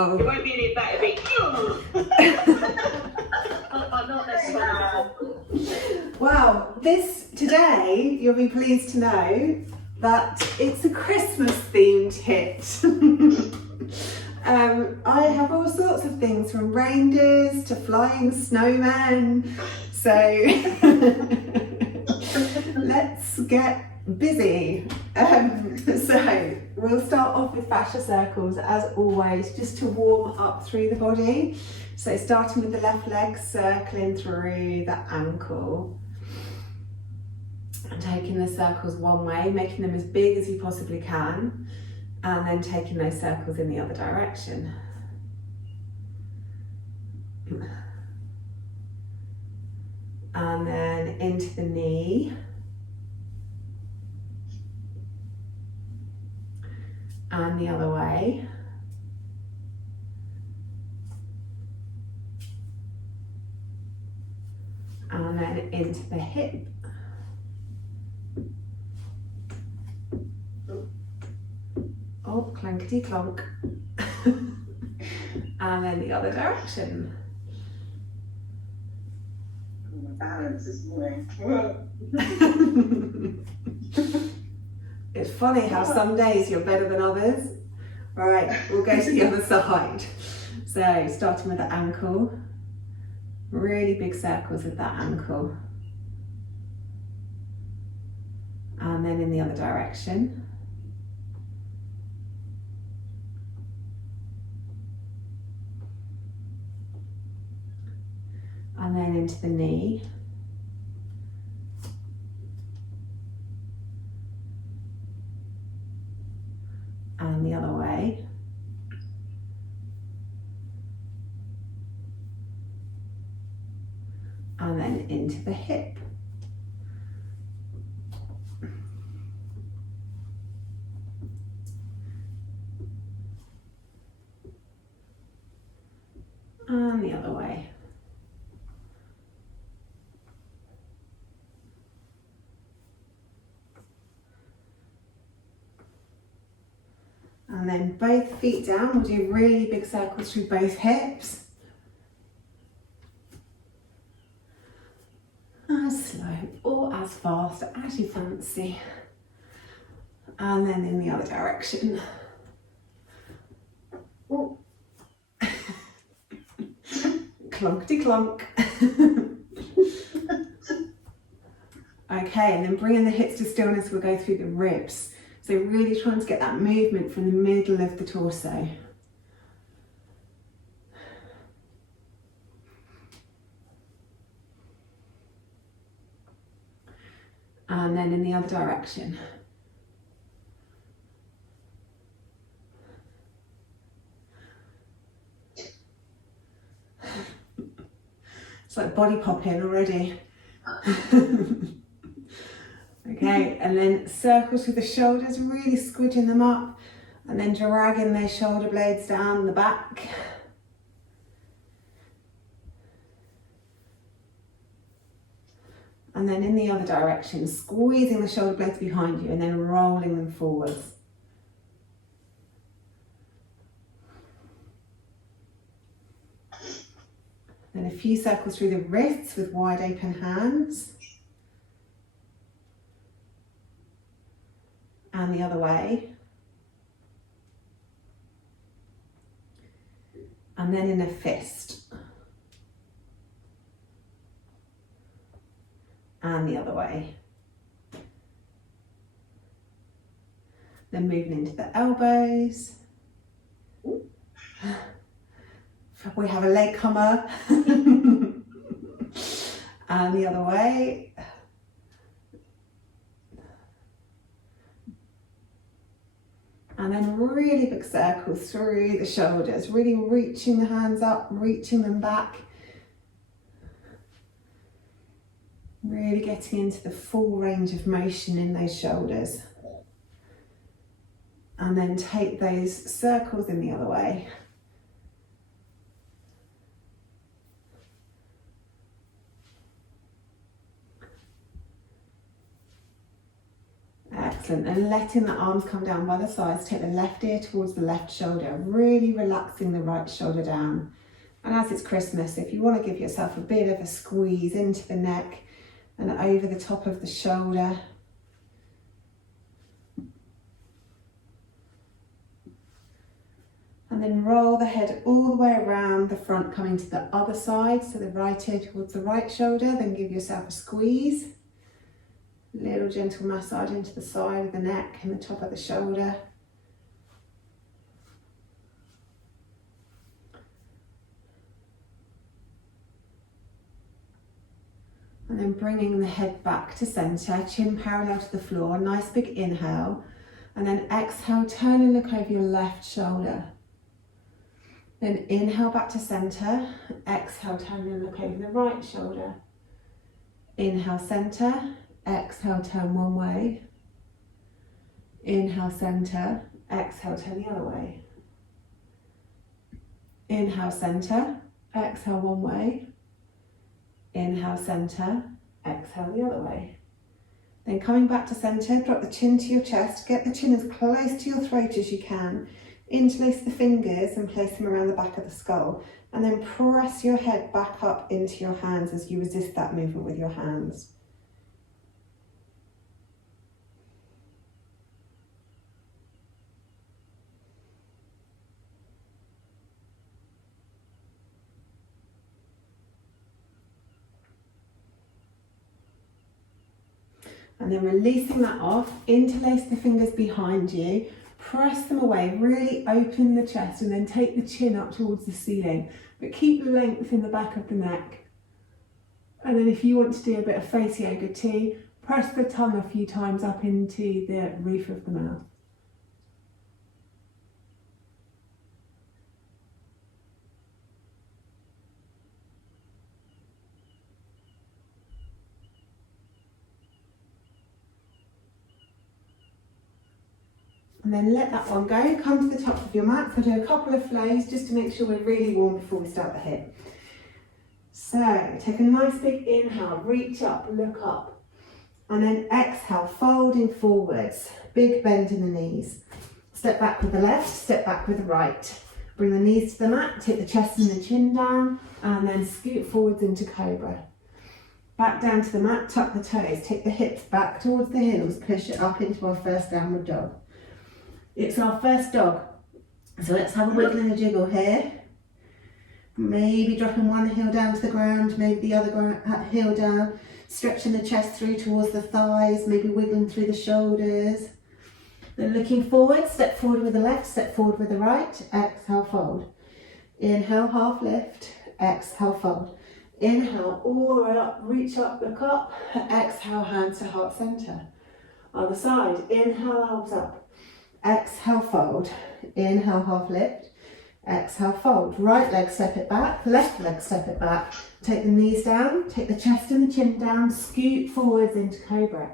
Wow. It won't be any of that, it'll be not necessarily. Wow, today you'll be pleased to know that it's a Christmas themed HIIT. I have all sorts of things from reindeers to flying snowmen, so let's get busy. So we'll start off with fascia circles as always, just to warm up through the body. So starting with the left leg, circling through the ankle and taking the circles one way, making them as big as you possibly can, and then taking those circles in the other direction. And then into the knee. And the other way. And then into the hip. Oh, clankety clonk. And then the other direction. My balance this morning. It's funny how some days you're better than others. Right, we'll go to the other side. So starting with the ankle, really big circles with that ankle. And then in the other direction. And then into the knee. And the other way. And then into the hip. And the other way. And then both feet down, we'll do really big circles through both hips. As slow or as fast as you fancy. And then in the other direction. Oh. Clonkety clonk. Okay, and then bringing the hips to stillness, we'll go through the ribs. So really trying to get that movement from the middle of the torso. And then in the other direction. It's like body popping already. Okay, and then circles through the shoulders, really squidging them up, and then dragging those shoulder blades down the back. And then in the other direction, squeezing the shoulder blades behind you and then rolling them forwards. Then a few circles through the wrists with wide open hands. And the other way. And then in a fist. And the other way. Then moving into the elbows. We have a leg comer. And the other way. And then really big circles through the shoulders, really reaching the hands up, reaching them back. Really getting into the full range of motion in those shoulders. And then take those circles in the other way. Excellent. And letting the arms come down by the sides, take the left ear towards the left shoulder, really relaxing the right shoulder down. And as it's Christmas, if you want to give yourself a bit of a squeeze into the neck and over the top of the shoulder. And then roll the head all the way around the front, coming to the other side. So the right ear towards the right shoulder, then give yourself a squeeze. Little gentle massage into the side of the neck and the top of the shoulder. And then bringing the head back to center, chin parallel to the floor, nice big inhale. And then exhale, turn and look over your left shoulder. Then inhale back to center, exhale, turn and look over the right shoulder. Inhale, center. Exhale, turn one way. Inhale, center. Exhale, turn the other way. Inhale, center. Exhale, one way. Inhale, center. Exhale, the other way. Then coming back to center, drop the chin to your chest. Get the chin as close to your throat as you can. Interlace the fingers and place them around the back of the skull. And then press your head back up into your hands as you resist that movement with your hands. And then releasing that off, interlace the fingers behind you, press them away, really open the chest and then take the chin up towards the ceiling, but keep length in the back of the neck. And then if you want to do a bit of face yoga too, press the tongue a few times up into the roof of the mouth. And then let that one go, come to the top of your mat. So do a couple of flows just to make sure we're really warm before we start the HIIT. So take a nice big inhale, reach up, look up. And then exhale, folding forwards, big bend in the knees. Step back with the left, step back with the right. Bring the knees to the mat, take the chest and the chin down, and then scoot forwards into cobra. Back down to the mat, tuck the toes, take the hips back towards the heels, push it up into our first downward dog. It's our first dog, so let's have a wiggle and a jiggle here. Maybe dropping one heel down to the ground, maybe the other heel down, stretching the chest through towards the thighs, maybe wiggling through the shoulders. Then looking forward, step forward with the left, step forward with the right, exhale, fold. Inhale, half lift, exhale, fold. Inhale, all the way up, reach up, look up, exhale, hands to heart center. Other side, inhale, arms up. Exhale, fold. Inhale, half lift. Exhale, fold. Right leg, step it back. Left leg, step it back. Take the knees down. Take the chest and the chin down. Scoot forwards into cobra.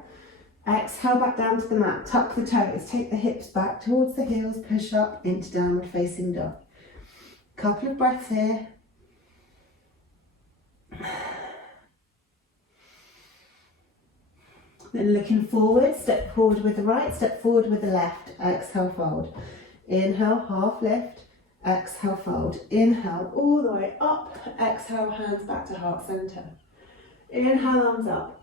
Exhale, back down to the mat. Tuck the toes. Take the hips back towards the heels. Push up into downward facing dog. Couple of breaths here. Then looking forward, step forward with the right, step forward with the left, exhale, fold. Inhale, half lift, exhale, fold. Inhale, all the way up, exhale, hands back to heart center. Inhale, arms up.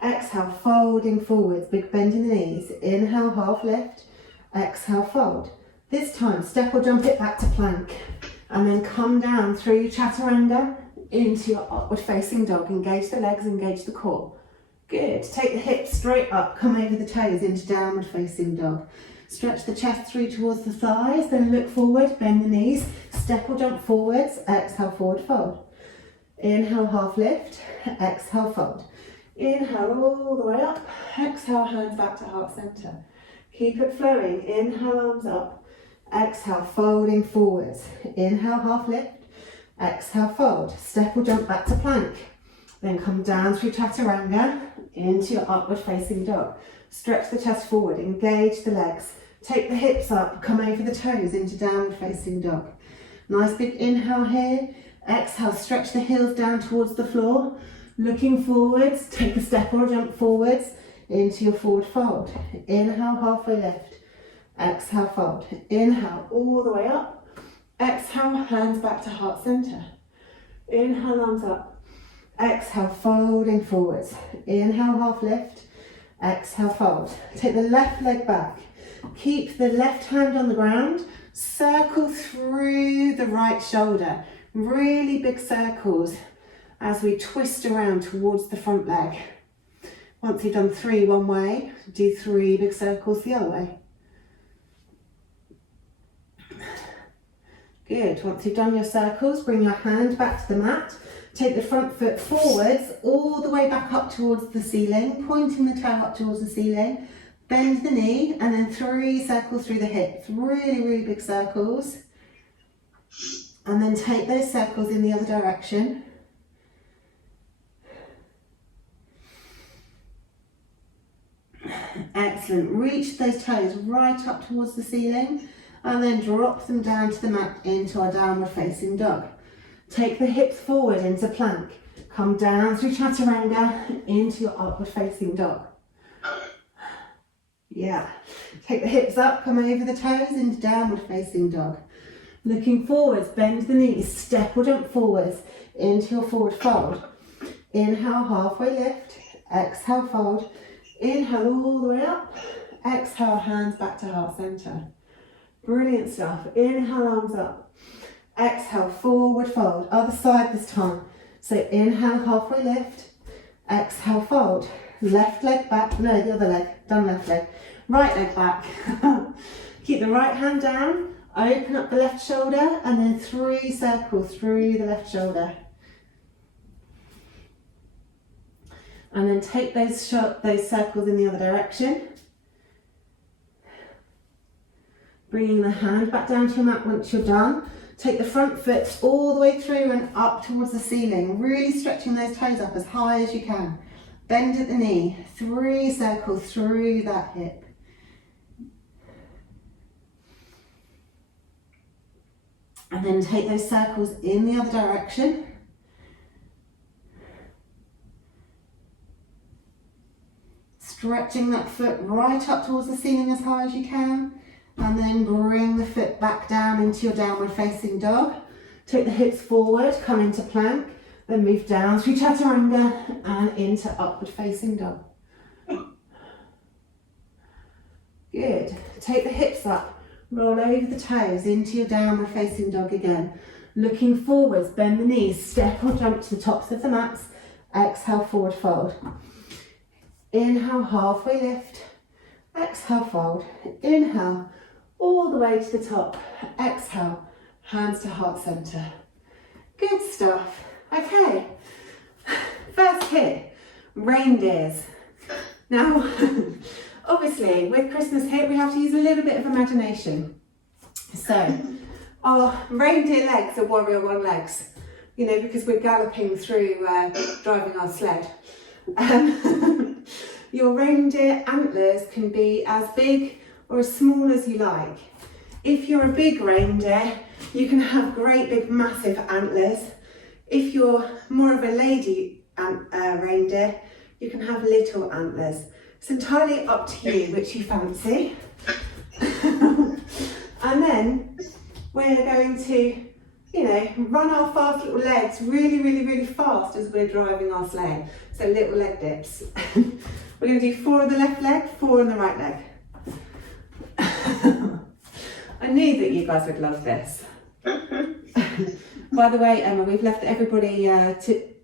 Exhale, folding forwards, big bend in the knees. Inhale, half lift, exhale, fold. This time, step or jump it back to plank. And then come down through your chaturanga into your upward facing dog. Engage the legs, engage the core. Good. Take the hips straight up, come over the toes into downward facing dog. Stretch the chest through towards the thighs, then look forward, bend the knees, step or jump forwards, exhale, forward fold. Inhale, half lift, exhale, fold. Inhale all the way up, exhale, hands back to heart center. Keep it flowing, inhale, arms up, exhale, folding forwards. Inhale, half lift, exhale, fold. Step or jump back to plank. Then come down through chaturanga into your upward facing dog. Stretch the chest forward, engage the legs. Take the hips up, come over the toes into downward facing dog. Nice big inhale here. Exhale, stretch the heels down towards the floor. Looking forwards, take a step or a jump forwards. into your forward fold. Inhale, halfway lift. Exhale, fold. Inhale, all the way up. Exhale, hands back to heart center. Inhale, arms up. Exhale, folding forwards. Inhale, half lift. Exhale, fold. Take the left leg back. Keep the left hand on the ground. Circle through the right shoulder. Really big circles as we twist around towards the front leg. Once you've done 3 one way, do 3 big circles the other way. Good. Once you've done your circles, bring your hand back to the mat. Take the front foot forwards, all the way back up towards the ceiling, pointing the toe up towards the ceiling. Bend the knee and then 3 circles through the hips. Really, really big circles. And then take those circles in the other direction. Excellent. Reach those toes right up towards the ceiling and then drop them down to the mat into our downward facing dog. Take the hips forward into plank. Come down through chaturanga into your upward facing dog. Yeah. Take the hips up, come over the toes into downward facing dog. Looking forwards, bend the knees, step or jump forwards into your forward fold. Inhale, halfway lift. Exhale, fold. Inhale all the way up. Exhale, hands back to heart center. Brilliant stuff. Inhale, arms up. Exhale, forward fold. Other side this time. So inhale, halfway lift. Exhale, fold. Left leg back. No, the other leg. Done left leg. Right leg back. Keep the right hand down. Open up the left shoulder and then 3 circles through the left shoulder. And then take those circles in the other direction. Bringing the hand back down to your mat once you're done. Take the front foot all the way through and up towards the ceiling. Really stretching those toes up as high as you can. Bend at the knee. 3 circles through that hip. And then take those circles in the other direction. Stretching that foot right up towards the ceiling as high as you can. And then bring the foot back down into your downward facing dog. Take the hips forward, come into plank. Then move down through chaturanga and into upward facing dog. Good. Take the hips up. Roll over the toes into your downward facing dog again. Looking forwards, bend the knees, step or jump to the tops of the mats. Exhale, forward fold. Inhale, halfway lift. Exhale, fold. Inhale, all the way to the top. Exhale, hands to heart center. Good stuff. Okay, first hit, reindeers. Now, obviously, with Christmas HIIT, we have to use a little bit of imagination. So, our reindeer legs are warrior 1 legs, you know, because we're galloping through driving our sled. Your reindeer antlers can be as big or as small as you like. If you're a big reindeer, you can have great big massive antlers. If you're more of a lady reindeer, you can have little antlers. It's entirely up to you which you fancy. And then we're going to, you know, run our fast little legs really, really, really fast as we're driving our sleigh. So little leg dips. We're going to do 4 on the left leg, 4 on the right leg. I knew that you guys would love this. By the way, Emma, we've left everybody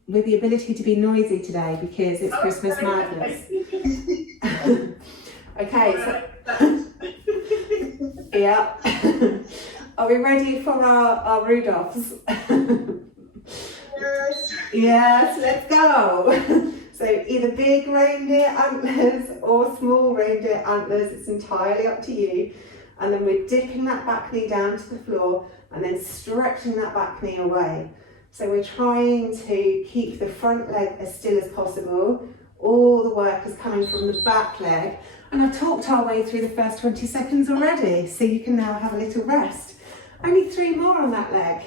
with the ability to be noisy today because it's Christmas madness. Okay, so yeah. Are we ready for our Rudolphs? Yes. Yes, let's go. So either big reindeer antlers or small reindeer antlers, it's entirely up to you. And then we're dipping that back knee down to the floor and then stretching that back knee away. So we're trying to keep the front leg as still as possible. All the work is coming from the back leg. And I've talked our way through the first 20 seconds already, so you can now have a little rest. Only 3 more on that leg.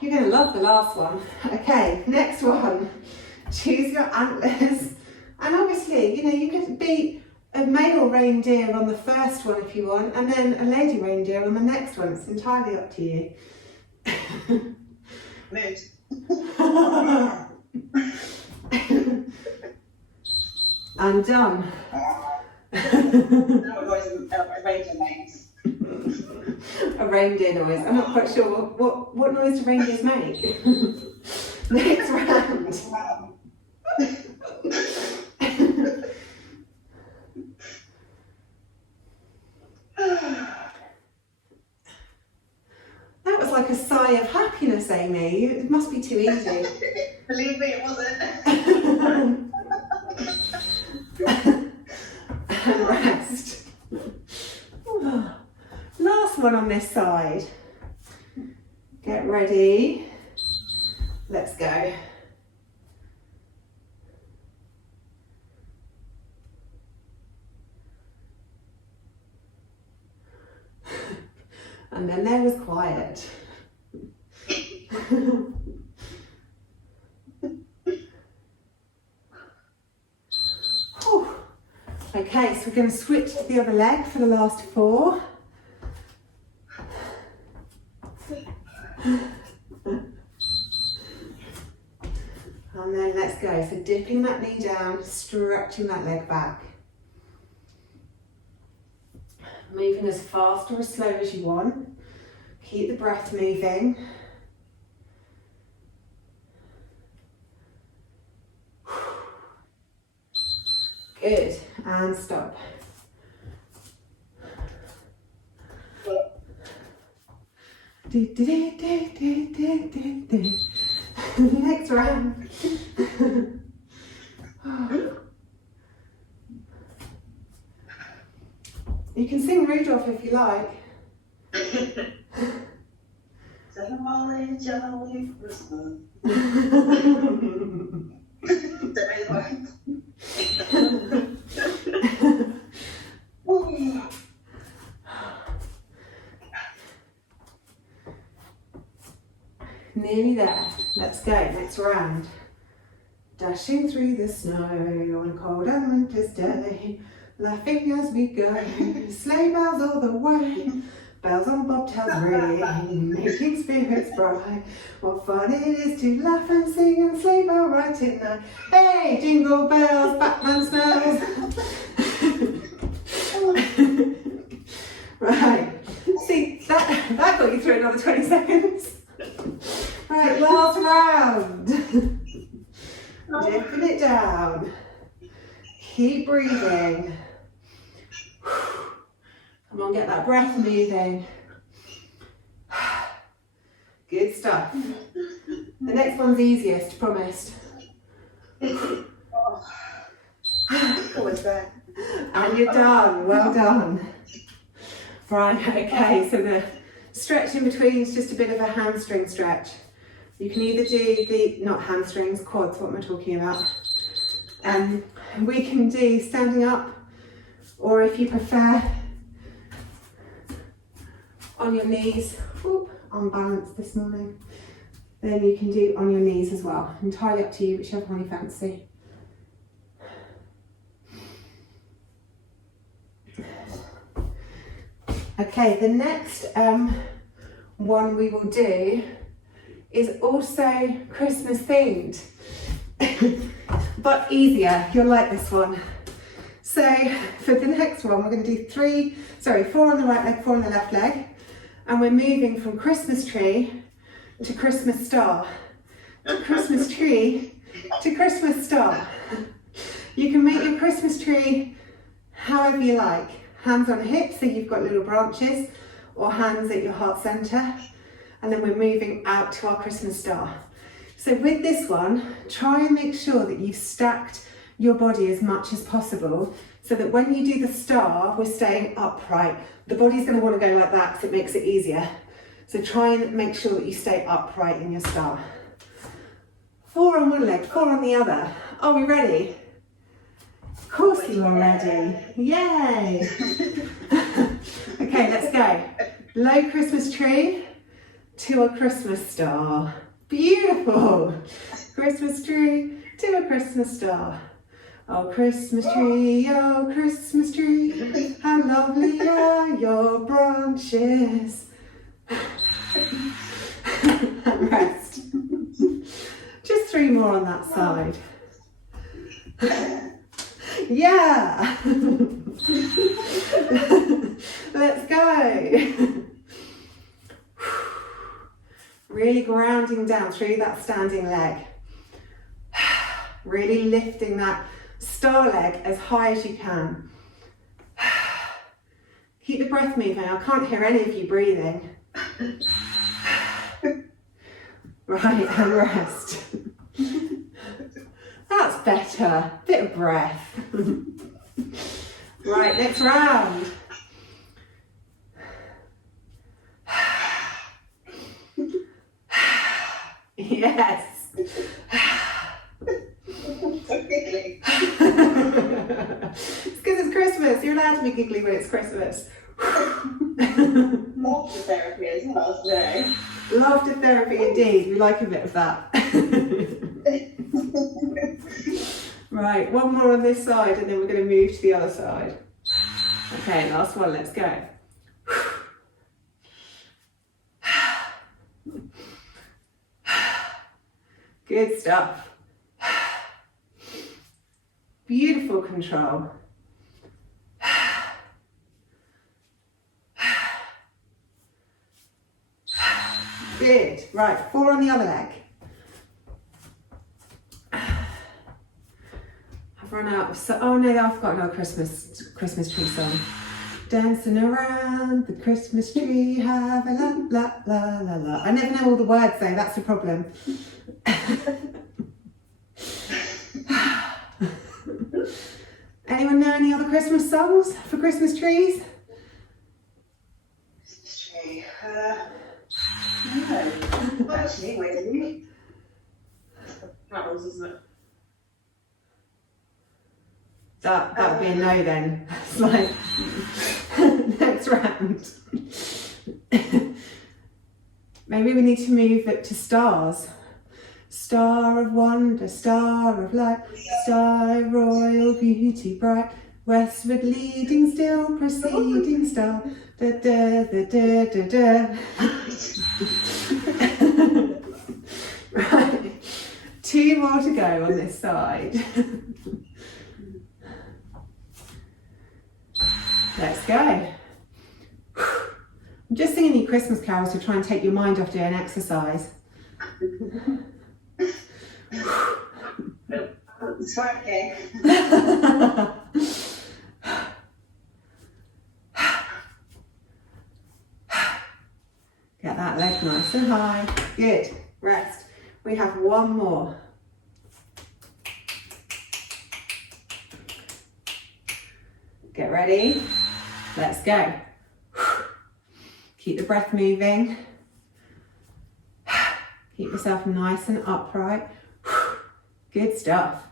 You're going to love the last one. Okay, next one. Choose your antlers And obviously, you know, you could be a male reindeer on the first one if you want, and then a lady reindeer on the next one. It's entirely up to you. Mood. I'm done. What noise reindeer makes? A reindeer noise. I'm not quite sure what noise do reindeers make. Next round. That was like a sigh of happiness, Amy. It must be too easy. Believe me, it wasn't. And rest. Last one on this side. Get ready. Let's go. And then there was quiet. Okay, so we're going to switch to the other leg for the last 4. And then let's go. So dipping that knee down, stretching that leg back. Moving as fast or as slow as you want. Keep the breath moving. Good, and stop. Next round. You can sing Rudolph if you like. Jolly, jolly Christmas. Nearly there. Let's go. Next round. Dashing through the snow on a cold and winter's day, laughing as we go, sleigh bells all the way, bells on bobtails ring, making spirits bright. What fun it is to laugh and sing and sleigh bell right in the hey, jingle bells, Batman smells. Right. See, that got you through another 20 seconds. Right, last round. Dipping it down. Keep breathing. Come on, get that breath moving. Good stuff. The next one's easiest, promised. Always there. And you're done, well done. Right, okay, so the stretch in between is just a bit of a hamstring stretch. You can either do not hamstrings, quads, what am I talking about? We can do standing up, or if you prefer, on your knees. Oop, unbalanced this morning. Then you can do on your knees as well. Entirely up to you, whichever one you fancy. Okay, the next one we will do is also Christmas themed, but easier. You'll like this one. So for the next one, we're going to do 4 on the right leg, 4 on the left leg, and we're moving from Christmas tree to Christmas star, to Christmas tree to Christmas star. You can make your Christmas tree however you like. Hands on hips, so you've got little branches, or hands at your heart center. And then we're moving out to our Christmas star. So with this one, try and make sure that you've stacked your body as much as possible, so that when you do the star, we're staying upright. The body's going to want to go like that because it makes it easier. So try and make sure that you stay upright in your star. 4 on one leg, 4 on the other. Are we ready? Of course you are ready. Yay! Okay, let's go. Low Christmas tree to a Christmas star. Beautiful. Christmas tree to a Christmas star. Oh Christmas tree, how lovely are your branches. And rest. Just 3 more on that side. Yeah. Let's go. Really grounding down through that standing leg. Really lifting that star leg as high as you can. Keep the breath moving. I can't hear any of you breathing. Right, and rest. That's better. Bit of breath. Right, next round. Yes. Giggly. It's because it's Christmas. You're allowed to be giggly when it's Christmas. Laughter therapy as well today. Laughter therapy indeed. We like a bit of that. Right, one more on this side and then we're going to move to the other side. Okay, last one. Let's go. Good stuff. Beautiful control. Good. Right, 4 on the other leg. I've run out of oh no, I forgot another Christmas tree song. Dancing around the Christmas tree, have a la la la la la. I never know all the words though, that's the problem. Anyone know any other Christmas songs for Christmas trees? Christmas tree. No. Well, actually, weirdly. Carols, isn't it? That would be a no then. It's like next round. Maybe we need to move it to stars. Star of wonder, star of light, star of royal beauty bright, westward leading, still proceeding star. Da da da da da da. Right, 2 more to go on this side. Let's go. I'm just singing you Christmas carols to try and take your mind off doing exercise. It's working. Get that leg nice and high. Good. Rest. We have 1 more. Get ready. Let's go. Keep the breath moving. Keep yourself nice and upright. Good stuff.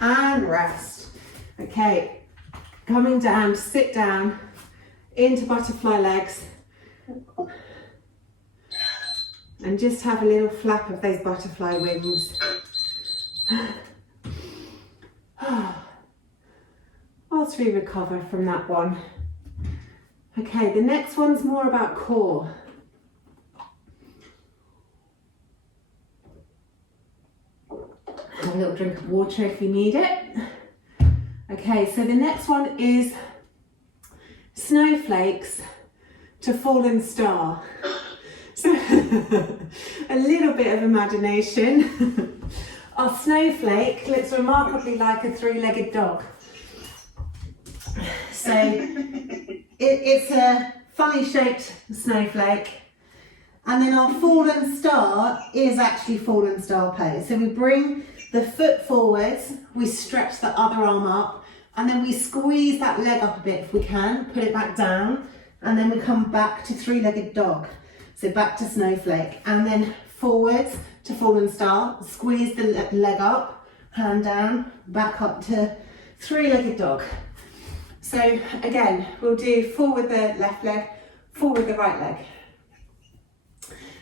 And rest. Okay, coming down, sit down into butterfly legs. And just have a little flap of those butterfly wings. Whilst we recover from that one. Okay, the next one's more about core. Have a little drink of water if you need it. Okay, so the next one is Snowflakes to Fallen Star. So a little bit of imagination. Our snowflake looks remarkably like a 3-legged dog. So it's a funny shaped snowflake. And then our fallen star is actually fallen star pose. So we bring the foot forwards, we stretch the other arm up, and then we squeeze that leg up a bit if we can, put it back down, and then we come back to 3-legged dog. So back to snowflake, and then forwards to fallen star, squeeze the leg up, hand down, back up to 3-legged dog. So again, we'll do 4 with the left leg, 4 with the right leg.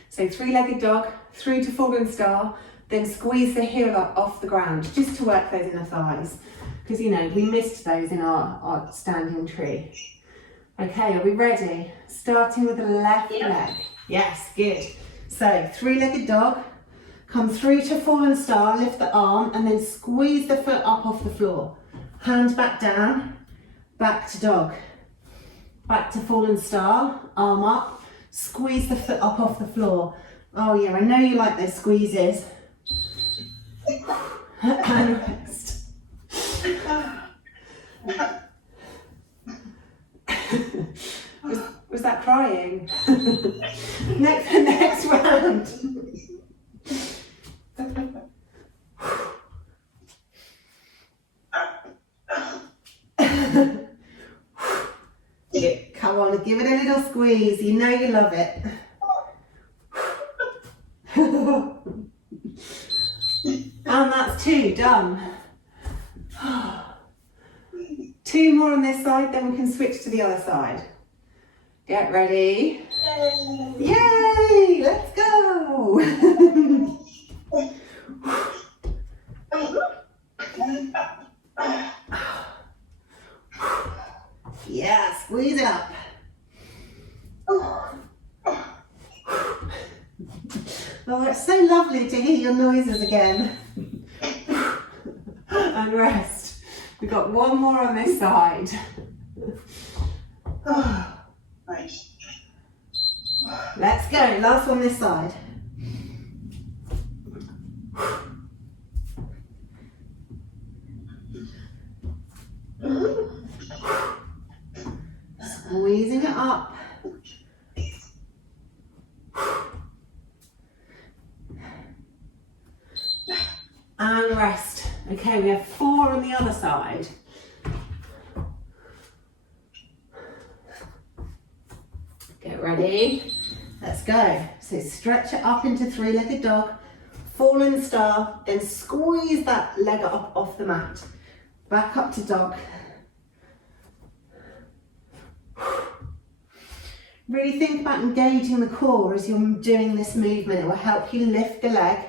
So 3-legged dog, through to fallen star, then squeeze the heel up off the ground, just to work those inner thighs. Because, you know, we missed those in our standing tree. Okay, are we ready? Starting with the left leg. Yes, good. So 3-legged dog, come through to fallen star, lift the arm, and then squeeze the foot up off the floor. Hand back down, back to dog. Back to fallen star, arm up, squeeze the foot up off the floor. Oh yeah, I know you like those squeezes. And rest. was that crying? next round. Come on, give it a little squeeze. You know you love it. And that's 2 done. 2 more on this side, then we can switch to the other side. Get ready. Yay! Let's go. Yeah, squeeze it up. Oh, it's so lovely to hear your noises again. And rest. We've got 1 more on this side. Nice. Let's go, last one this side. Squeezing it up. And rest. Okay, we have 4 on the other side. Get ready. Let's go. So stretch it up into 3-legged dog, fallen star, then squeeze that leg up off the mat. Back up to dog. Really think about engaging the core as you're doing this movement. It will help you lift the leg.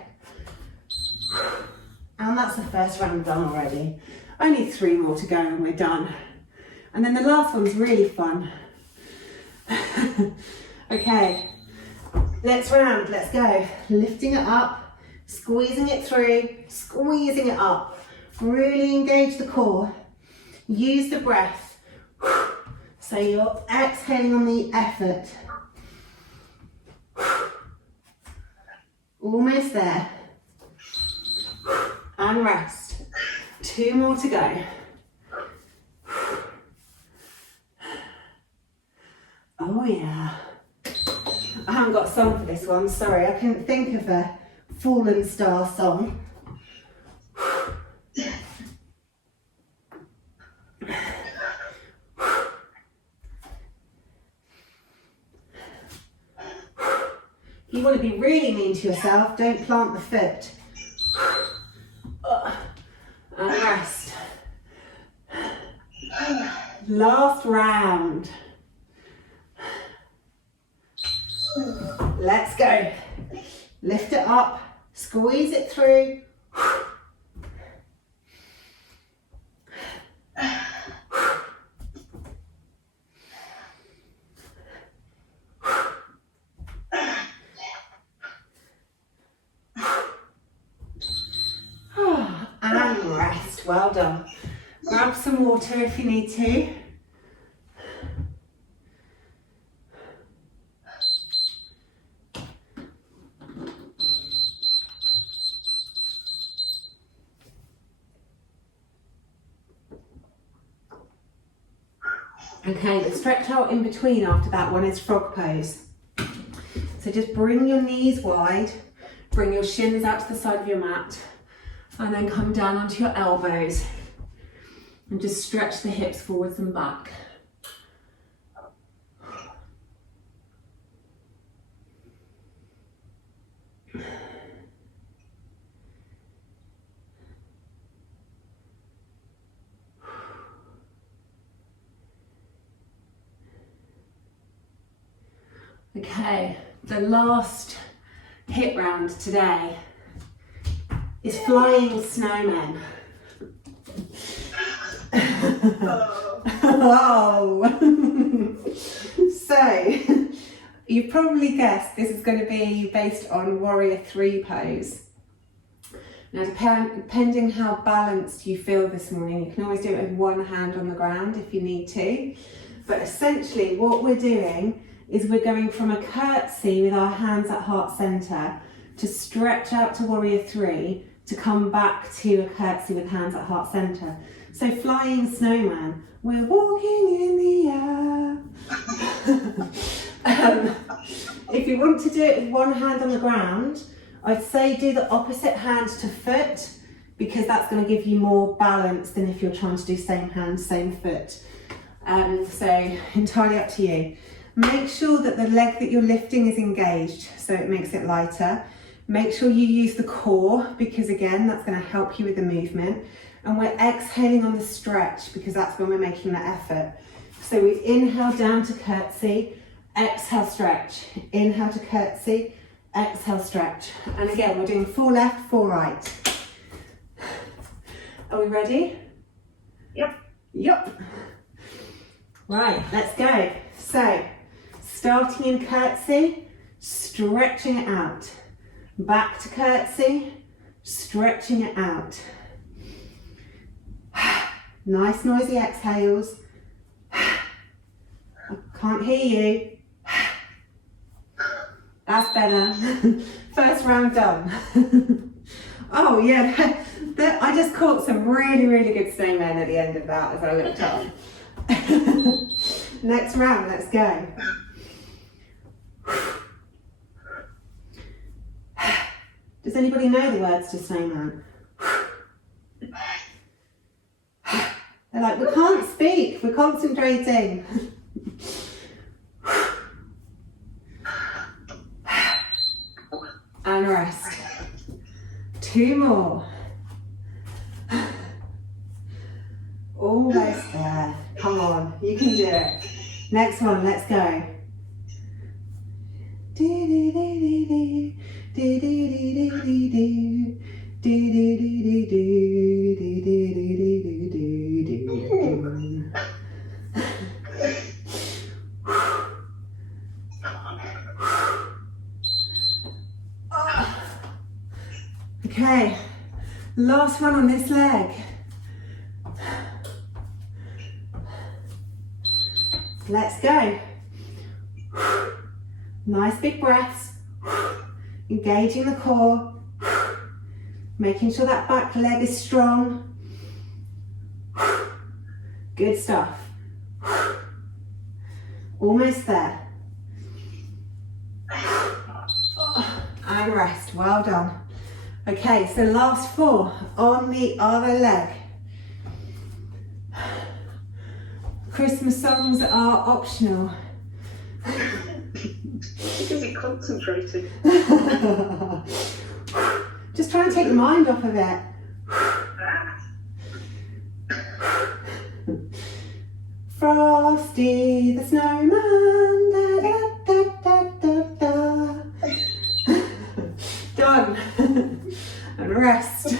And that's the first round done already. Only 3 more to go and we're done. And then the last one's really fun. Okay, let's go. Lifting it up, squeezing it through, squeezing it up. Really engage the core. Use the breath. So you're exhaling on the effort. Almost there. And rest. 2 more to go. Oh yeah. I haven't got a song for this one, sorry. I couldn't think of a fallen star song. You want to be really mean to yourself, don't plant the foot. And rest. Last round. Let's go. Lift it up, squeeze it through. And rest. Well done. Grab some water if you need to. Okay, the stretch out in between after that one is frog pose. So just bring your knees wide, bring your shins out to the side of your mat, and then come down onto your elbows and just stretch the hips forwards and back. Okay, the last HIIT round today is flying snowmen. Oh. So, you've probably guessed this is going to be based on Warrior 3 pose. Now, depending how balanced you feel this morning, you can always do it with one hand on the ground if you need to. But essentially, what we're doing is we're going from a curtsy with our hands at heart center to stretch out to Warrior 3 to come back to a curtsy with hands at heart center. So flying snowman, we're walking in the air. If you want to do it with one hand on the ground, I'd say do the opposite hand to foot, because that's going to give you more balance than if you're trying to do same hand, same foot. So entirely up to you. Make sure that the leg that you're lifting is engaged, so it makes it lighter. Make sure you use the core, because again, that's going to help you with the movement. And we're exhaling on the stretch, because that's when we're making that effort. So we inhale down to curtsy, exhale stretch, inhale to curtsy, exhale stretch. And again, we're doing 4 left, 4 right. Are we ready? Yep. Yep. Right, let's go. So, starting in curtsy, stretching it out. Back to curtsy, stretching it out. Nice noisy exhales. I can't hear you. That's better. First round done. Oh yeah, I just caught some really, really good snowmen at the end of that as I looked up. Next round, let's go. Does anybody know the words to Snowman? They're like, we can't speak, we're concentrating. And rest. 2 more. Almost there. Come on, you can do it. Next one, let's go. Okay, last one on this leg. Let's go. Nice big breaths. Engaging the core. Making sure that back leg is strong. Good stuff. Almost there. And rest. Well done. Okay, so last 4 on the other leg. Christmas songs are optional. Because you're concentrating. Just try and take your mind off of it. Frosty the Snowman, da da da da da da. Done. And rest.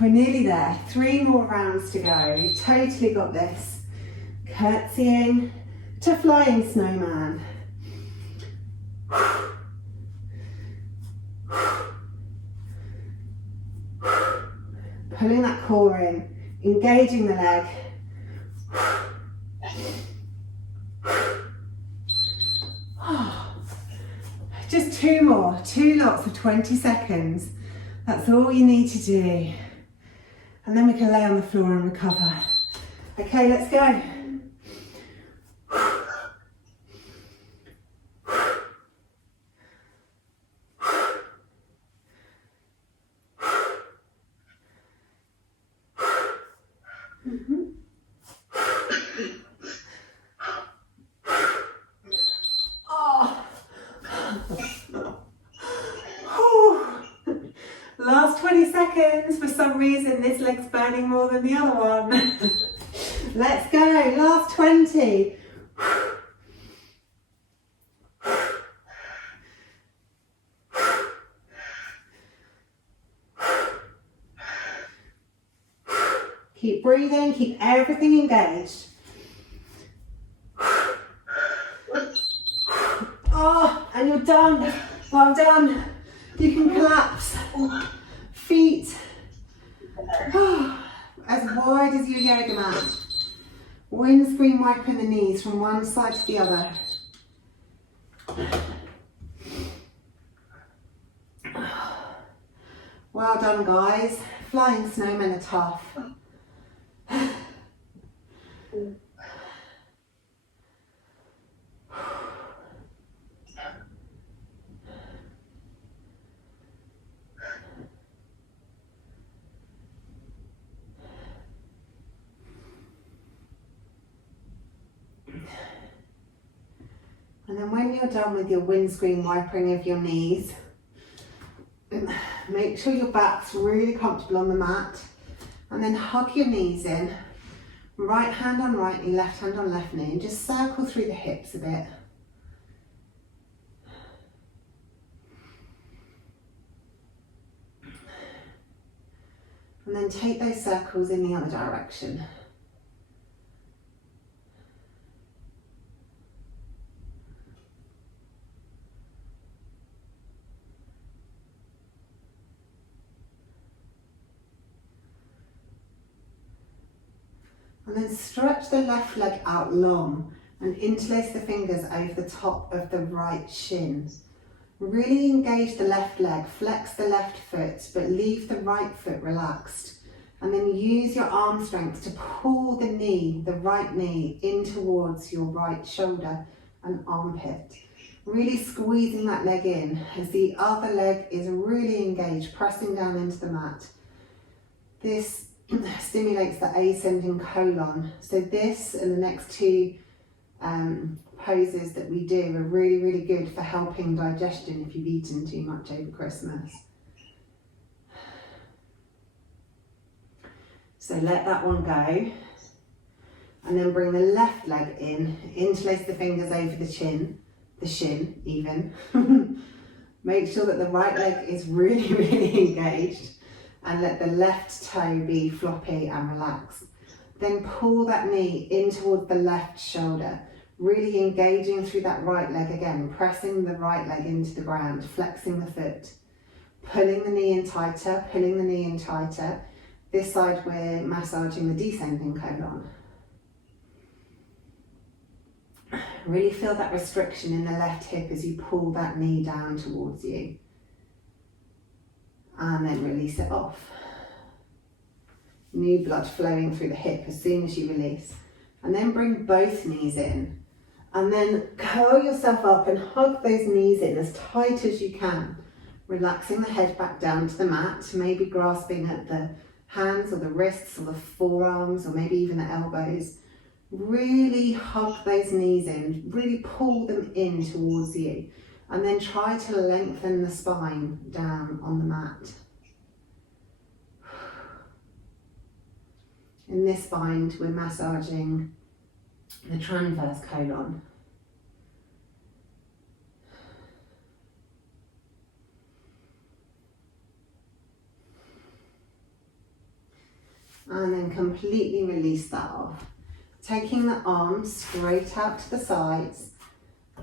We're nearly there. 3 more rounds to go. You've totally got this. Curtsying to flying snowman. Pulling that core in, engaging the leg. Just 2 more, 2 lots of 20 seconds. That's all you need to do. And then we can lay on the floor and recover. Okay, let's go. Last 20 seconds. For some reason, this leg's burning more than the other one. Let's go. Last 20. Keep breathing, keep everything engaged. Oh, and you're done. Well done. You can collapse. Feet as wide as your yoga mat. Windscreen wiping the knees from one side to the other. Well done, guys. Flying snowmen are tough. And then when you're done with your windscreen wiping of your knees, make sure your back's really comfortable on the mat, and then hug your knees in. Right hand on right knee, left hand on left knee, and just circle through the hips a bit. And then take those circles in the other direction. And then stretch the left leg out long and interlace the fingers over the top of the right shin. Really engage the left leg, flex the left foot, but leave the right foot relaxed. And then use your arm strength to pull the knee, the right knee, in towards your right shoulder and armpit. Really squeezing that leg in as the other leg is really engaged, pressing down into the mat. This stimulates the ascending colon. So this and the next two poses that we do are really, really good for helping digestion if you've eaten too much over Christmas. So let that one go. And then bring the left leg in, interlace the fingers over the shin even. Make sure that the right leg is really, really engaged. And let the left toe be floppy and relaxed. Then pull that knee in towards the left shoulder, really engaging through that right leg again, pressing the right leg into the ground, flexing the foot, pulling the knee in tighter, pulling the knee in tighter. This side we're massaging the descending colon. Really feel that restriction in the left hip as you pull that knee down towards you. And then release it off. New blood flowing through the hip as soon as you release. And then bring both knees in. And then curl yourself up and hug those knees in as tight as you can. Relaxing the head back down to the mat, maybe grasping at the hands or the wrists or the forearms or maybe even the elbows. Really hug those knees in, really pull them in towards you. And then try to lengthen the spine down on the mat. In this bind, we're massaging the transverse colon. And then completely release that off. Taking the arms straight out to the sides.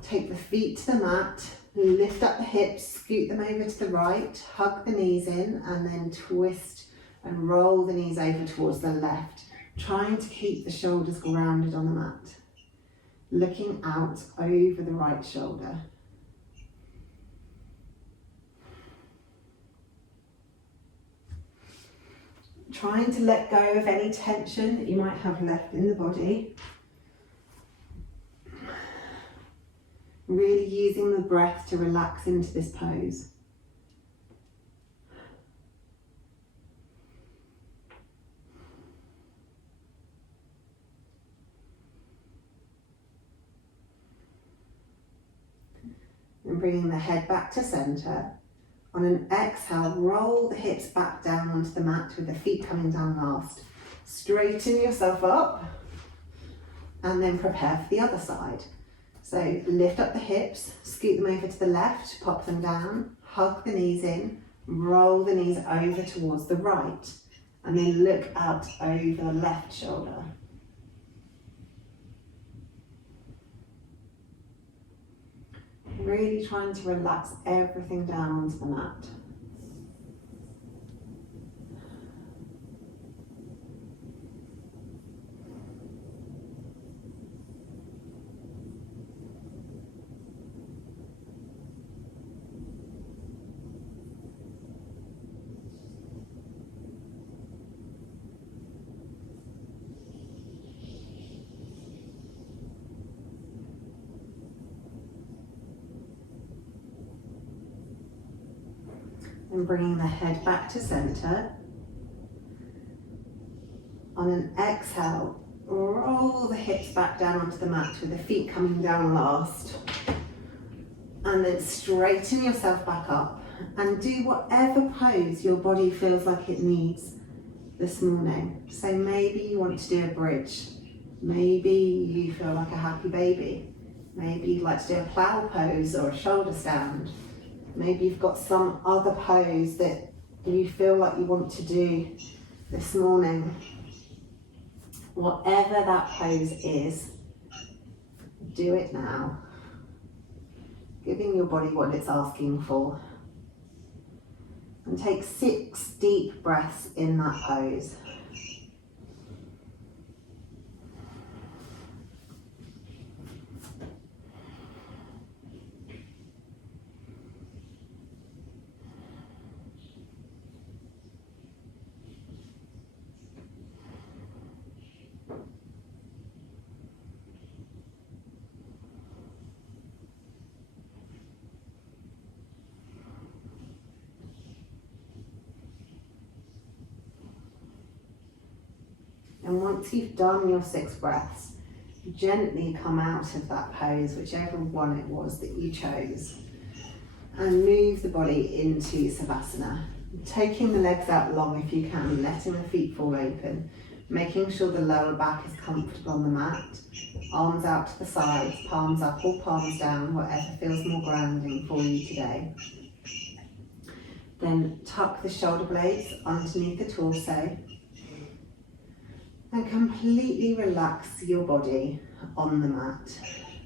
Take the feet to the mat, lift up the hips, scoot them over to the right, hug the knees in, and then twist and roll the knees over towards the left, trying to keep the shoulders grounded on the mat. Looking out over the right shoulder. Trying to let go of any tension that you might have left in the body. Really using the breath to relax into this pose. And bringing the head back to center. On an exhale, roll the hips back down onto the mat with the feet coming down last. Straighten yourself up and then prepare for the other side. So lift up the hips, scoot them over to the left, pop them down, hug the knees in, roll the knees over towards the right. And then look out over the left shoulder. Really trying to relax everything down onto the mat. And bringing the head back to center. On an exhale, roll the hips back down onto the mat with the feet coming down last. And then straighten yourself back up and do whatever pose your body feels like it needs this morning. So maybe you want to do a bridge. Maybe you feel like a happy baby. Maybe you'd like to do a plow pose or a shoulder stand. Maybe you've got some other pose that you feel like you want to do this morning. Whatever that pose is, do it now. Giving your body what it's asking for. And take 6 deep breaths in that pose. And once you've done your 6 breaths, gently come out of that pose, whichever one it was that you chose, and move the body into Savasana. Taking the legs out long if you can, letting the feet fall open, making sure the lower back is comfortable on the mat, arms out to the sides, palms up or palms down, whatever feels more grounding for you today. Then tuck the shoulder blades underneath the torso, and completely relax your body on the mat,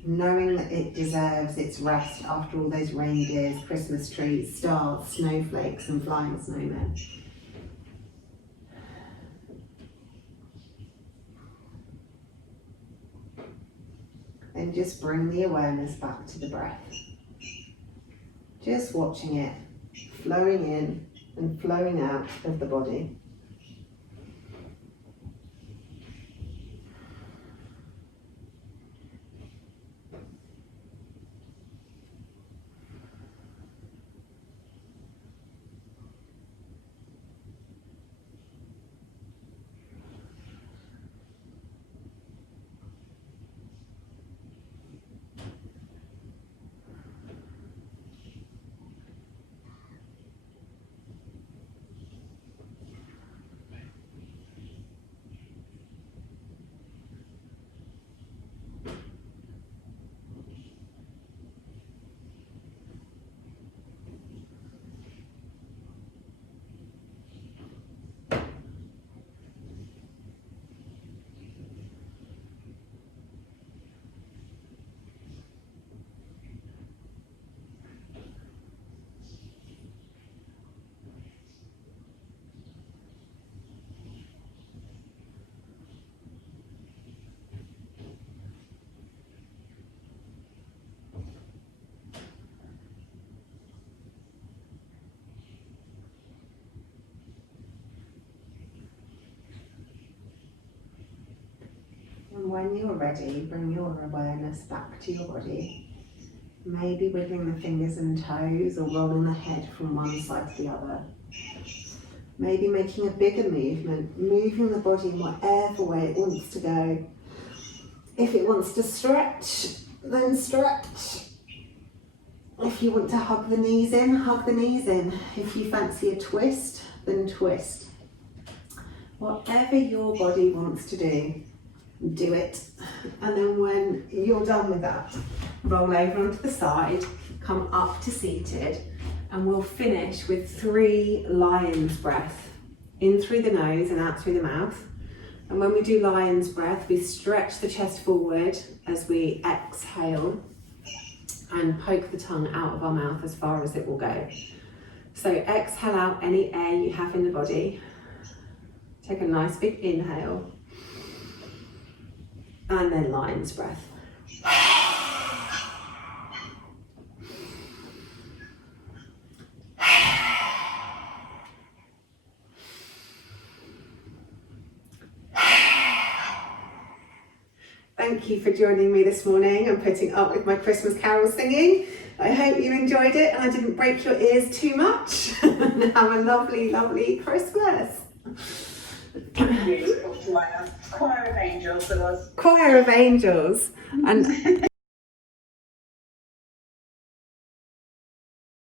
knowing that it deserves its rest after all those reindeers, Christmas trees, stars, snowflakes and flying snowmen. And just bring the awareness back to the breath. Just watching it flowing in and flowing out of the body. And when you're ready, bring your awareness back to your body. Maybe wiggling the fingers and toes or rolling the head from one side to the other. Maybe making a bigger movement, moving the body in whatever way it wants to go. If it wants to stretch, then stretch. If you want to hug the knees in, hug the knees in. If you fancy a twist, then twist. Whatever your body wants to do it. And then when you're done with that, roll over onto the side, come up to seated, and we'll finish with 3 lion's breath in through the nose and out through the mouth. And when we do lion's breath, we stretch the chest forward as we exhale and poke the tongue out of our mouth as far as it will go. So exhale out any air you have in the body. Take a nice big inhale. And then lion's breath. Thank you for joining me this morning and putting up with my Christmas carol singing. I hope you enjoyed it and I didn't break your ears too much. Have a lovely, lovely Christmas. Beautiful, Joanna. Choir of angels there was. Choir of angels. And